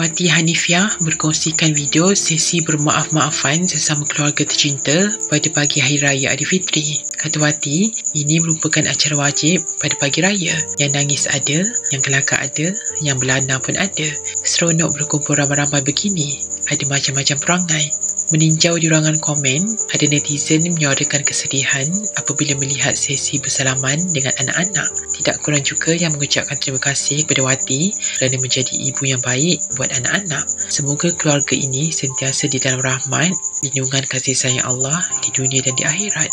Wati Hanifiah berkongsikan video sesi bermaaf-maafan sesama keluarga tercinta pada pagi Hari Raya Aidilfitri. Kata Wati, ini merupakan acara wajib pada pagi raya. Yang nangis ada, yang kelakar ada, yang berlana pun ada. Seronok berkumpul ramai-ramai begini. Ada macam-macam perangai. Meninjau di ruangan komen, ada netizen menyuarakan kesedihan apabila melihat sesi bersalaman dengan anak-anak. Tidak kurang juga yang mengucapkan terima kasih kepada Wati kerana menjadi ibu yang baik buat anak-anak. Semoga keluarga ini sentiasa di dalam rahmat, lindungan kasih sayang Allah di dunia dan di akhirat.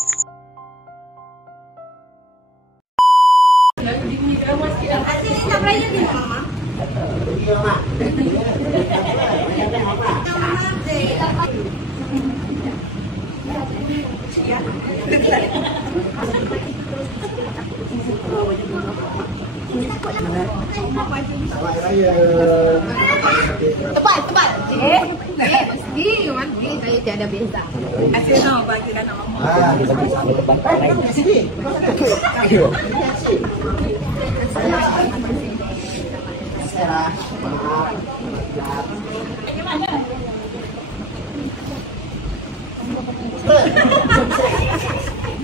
Tepat. Mesti mandi saya tiada beza. Asyik nak bagi dan nak mama. Sini.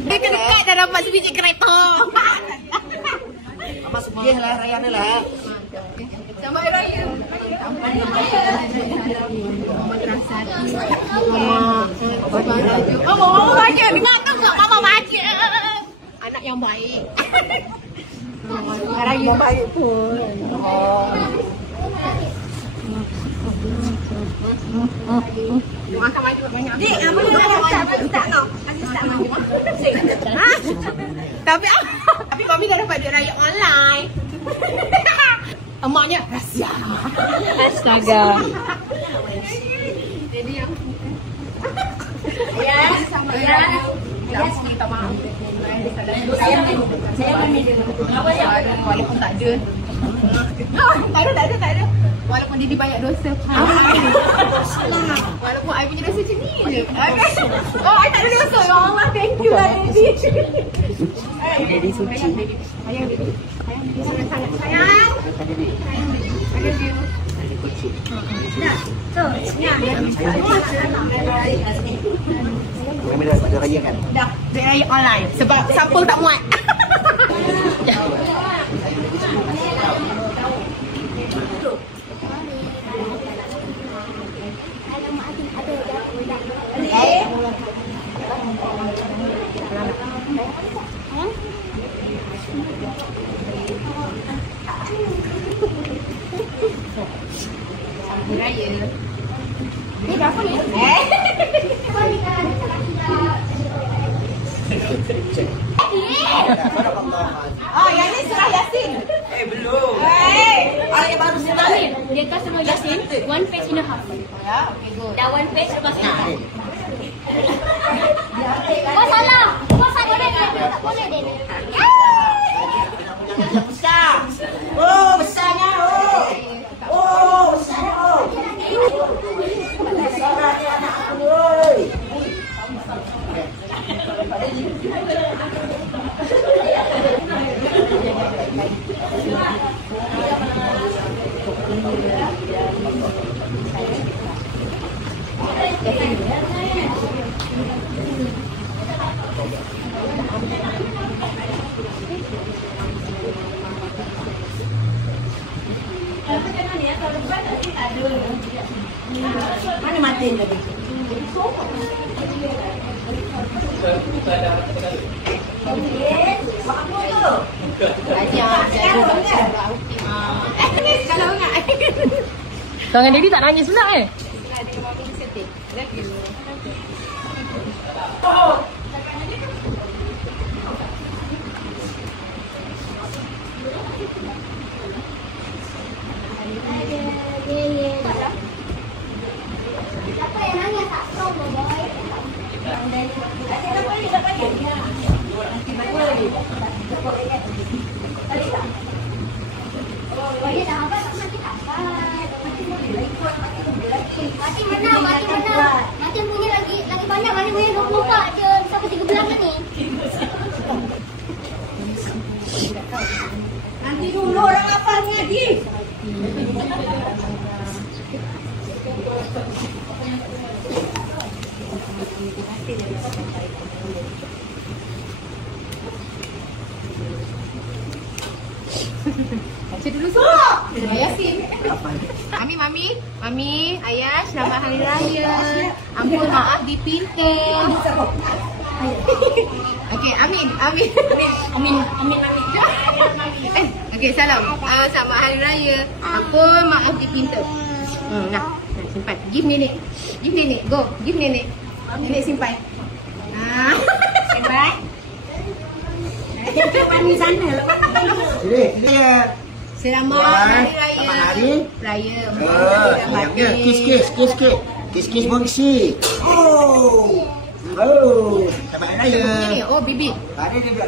Dia dekat dah dapat sebiji kereta. Mama sugih lah raya ni lah. Selamat raya. Mama terasa. Mama baca. Dengar tu tak mama baca. Anak yang baik. Raya yang baik pun. Makan banyak. Dik, apa dia tak nak? Kasih start mahu. Tapi mami dah dapat duit raya online. Emaknya rahsia. Astaga. Jadi yang Ayah minta maaf. Saya walaupun tak ada. Tak ada. Walaupun dia banyak dosa. Walaupun I punya dosa macam ni je. Oh, I tak ada dosa. Ya Allah, thank you lah Daddy. Daddy suci. Sayang Daddy. Sangat-sangat sayang. I love you. Dah. So, ya. Kami dah pada raya kan? Dah, duit raya online. Sebab sampul tak muat. Sambung raya. Ni berapa ni? Oh, yang ni surah Yasin. Belum. Ayat baru surah ni. Dia akan surah Yasin, one page and a half. Ya, okey good. Dah one page lepas tu. Kau salah. Kau salah dia. Tak boleh dia. Yang besar. Oh, besarnya. Oh, besarnya. Besarnya anak aku. Mana matiin lagi? Tangan Daddy tak nangis pula eh? Siapa yang nangis tak tahu boy. Dia dah habis mati tak apa. Mati mana? Mati punya lagi banyak. Mati punya 24 je sampai 13 ni. Nanti dulu orang apa ngaji. Baca dulu semua. Yasin. Mami, Ayah, selamat Hari Raya. Ampun, maaf dipintal. Okey, Amin. Okey, salam. Selamat Hari Raya. Ampun, maaf dipintal. Nah, simpan. Give nenek. Go. Give nenek. Nenek simpan. Simpan. Mami sana. Ini. Selamat Hari Raya. Selamat Hari Raya. Kiss bongsi. Oh. Selamat Hari Raya. Oh, bibit. Tadi dia